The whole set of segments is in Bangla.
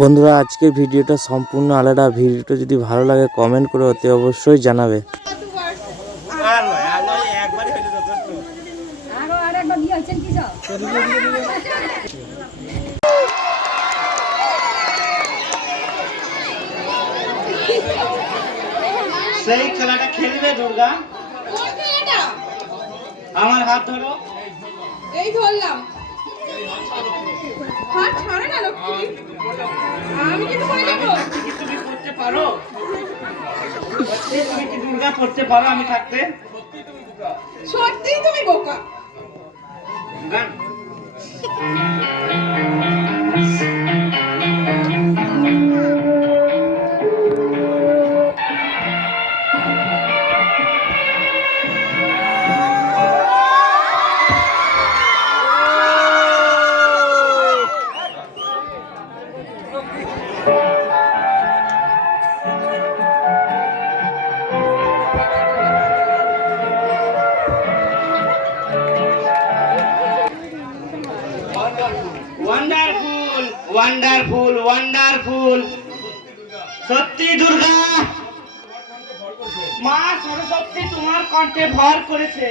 বন্ধুরা আজকের ভিডিওটা সম্পূর্ণ আলাদা। ভিডিওটা যদি ভালো লাগে কমেন্ট করে অতি অবশ্যই জানাবে। সেই খেলাটা খেলবে দুর্গা। আমার হাত ধরো। এই ধরলাম। হাত ছাড়ে না তুমি সত্যি কি দুর্গা করতে পারো আমি থাকতে সত্যিই তুমি বোকা। গান ওয়ান্ডারফুল ওয়ান্ডারফুল সত্যি দুর্গা। মা সরস্বতী তোমার কণ্ঠে ভর করেছে।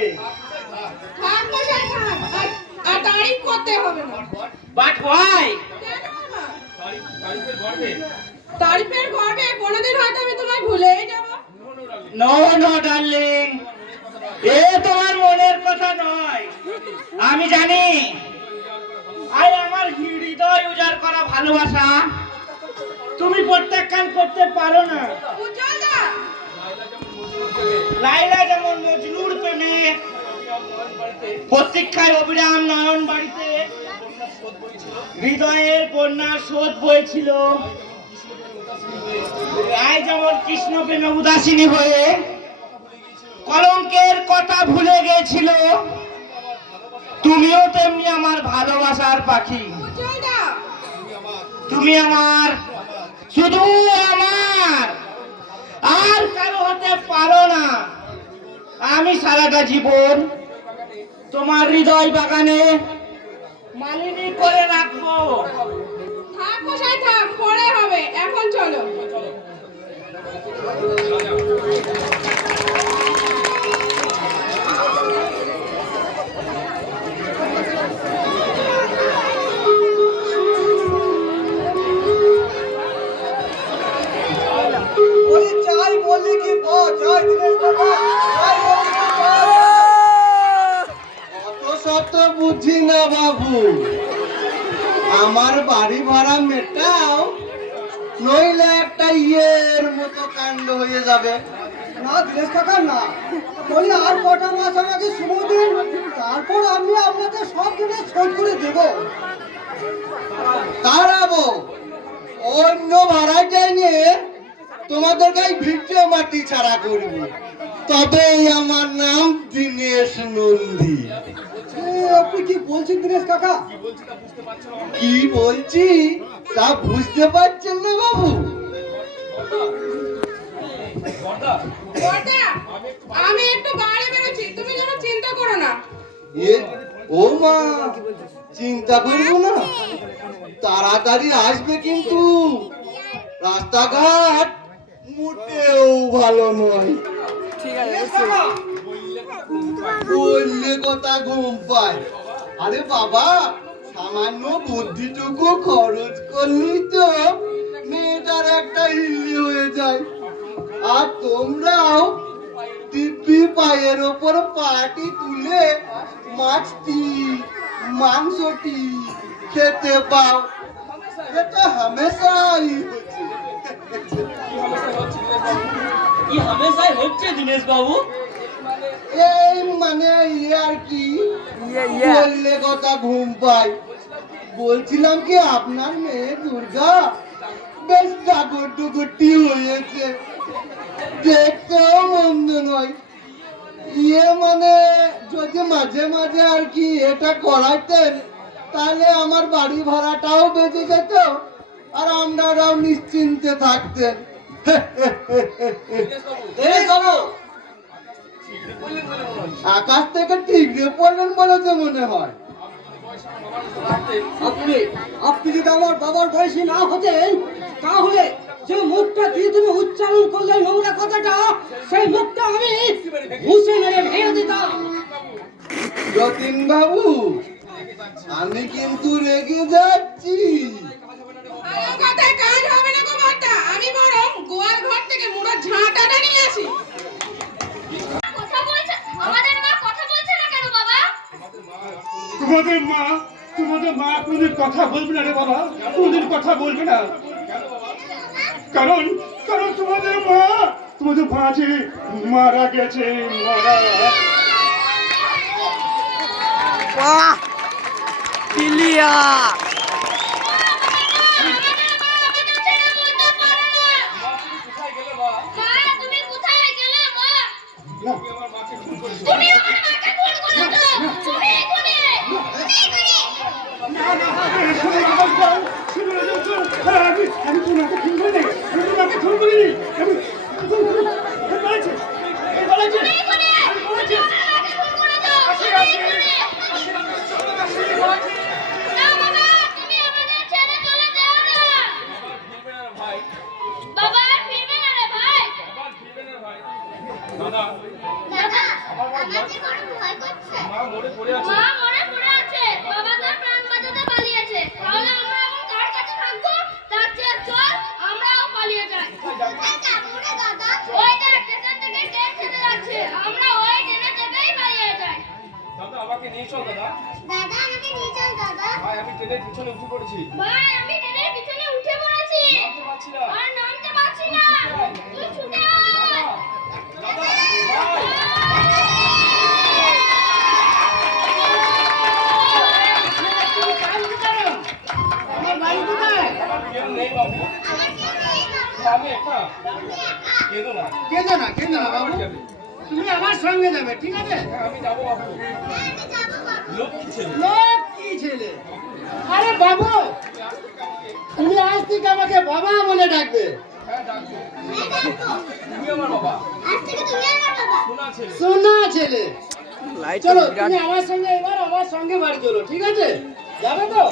তারিফ করতে হবে না বাট হোয়াই তারিফের গর্বে কোনোদিন হয়তো আমি তোমায় ভুলেই যাব। নো নো ডার্লিং এ তোমার মনের কথা নয়। আমি জানি। উজাড় করা ভালোবাসা তুমি প্রত্যাখ্যান করতে পারো না। লাইলা যেমন মজনুর প্রেমে প্রতীক্ষায় অবিরাম নয়ন বাড়িতে হৃদয়ের বন্যার শোধ বইছিল। রায় যেমন কৃষ্ণ প্রেমে উদাসীনী হয়ে কলঙ্কের কথা ভুলে গেছিল তুমিও তেমনি আমার ভালোবাসার পাখি। তুমি আমার, শুধু আমার। আর কারও হতে পারো না। আমি সারাটা জীবন তোমার হৃদয় বাগানে মালিনী করে রাখব। থাক থাক হবে। এখন চলো। আমার বাড়ি ভাড়া মেটাও, নইলে একটা ইয়ের মতো কাণ্ড হয়ে যাবে। না না। আর আমাকে দিন, তারপর আমি আপনাদের সব করে অন্য নিয়ে মাটি ছাড়া করব। তবে আমার নাম দিনেশ নন্দী। আপনি কি বলছেন দিনেশ কাকা? কি বলছি তা বুঝতে পারছেন না বাবু? আমি একটু বাইরে বেরোচ্ছি তুমি যেন চিন্তা করো না। এ ও মা চিন্তা করব না। তাড়াতাড়ি আসবে কিন্তু। রাস্তাঘাট মোটেও ভালো নয়। বললে কথা ঘুম পায়। আরে বাবা, সামান্য বুদ্ধিটুকু খরচ করলেই তো মেয়েটার একটা হিল্লি হয়ে যায়। আর তোমরাও দিব্যি পায়ের ওপর পাটি তুলে মাছটি, মাংসটি খেতে পাও। এটা হামেশাই হচ্ছে। কি হামেশাই হচ্ছে দিনেশ বাবু? এই মানে ইয়ে আর কি বললে কথা ঘুম পাই বলছিলাম কি আপনার মেয়ে দুর্গা? বেশ ডাগর ডুগরটি হয়েছে। দেখতেও মন্দ নয়। ইয়ে মানে যদি মাঝে মাঝে আর কি এটা করাইতেন তাহলে আমার বাড়ি ভাড়াটাও বেঁচে যেত আর আপনারাও নিশ্চিন্তে থাকতেন। আকাশ থেকে ঠিকরে পড়লেন বলে মনে হয়। আপনি আপনি যদি আমার বাবার বয়সী না হতেন, তাহলে যে মুখটা দিয়ে তুমি উচ্চারণ করলে নোংরা কথাটা, সেই মুখটা আমি মুছে মেরে ভেঙে দিতাম। যতীন বাবু, আমি কিন্তু রেগে যাচ্ছি। আমি বরং গোয়াল ঘর থেকে ঝাঁটাটা নিয়ে আসি। তোমাদের মা তোমাদের মা কোনদিন কথা বলবে না রে বাবা, কোনদিন কথা বলবে না। কারণ কারণ তোমাদের মা তোমাদের মা মারা গেছে, মারা। মা মরে পড়ে আছে। বাবা তার প্রাণ বাঁচাতে পালিয়েছে। তাহলে আমরা এখন কার কাছে থাকব তার চেয়ে চল আমরাও পালিয়ে যাই। ওই দেখ স্টেশন থেকে ট্রেন ছেড়ে যাচ্ছে আমরা ওই ট্রেনে চেপেই পালিয়ে যাই। দাদা আমাকে নিয়ে চল দাদা। দাদা আমাকে নিয়ে চল দাদা। ভাই আমি ট্রেনের পিছনে উঠে পড়েছি। ভাই আমি ট্রেনের পিছনে উঠে পড়েছি। নামতে পারছি না। আর নামতে পারছি না। তুই ছুটে কেঁদো না কেঁদো না বাবু। তুমি আমার সঙ্গে যাবে, ঠিক আছে? আমি যাব বাবু লোক কি ছেলে। আরে বাবু, তুমি আজ থেকে আমাকে বাবা বলে ডাকবে। সোনা ছেলে। চলো, তুমি আমার সঙ্গে এবার আমার সঙ্গে বাড়ি চলো, ঠিক আছে? যাবে তো?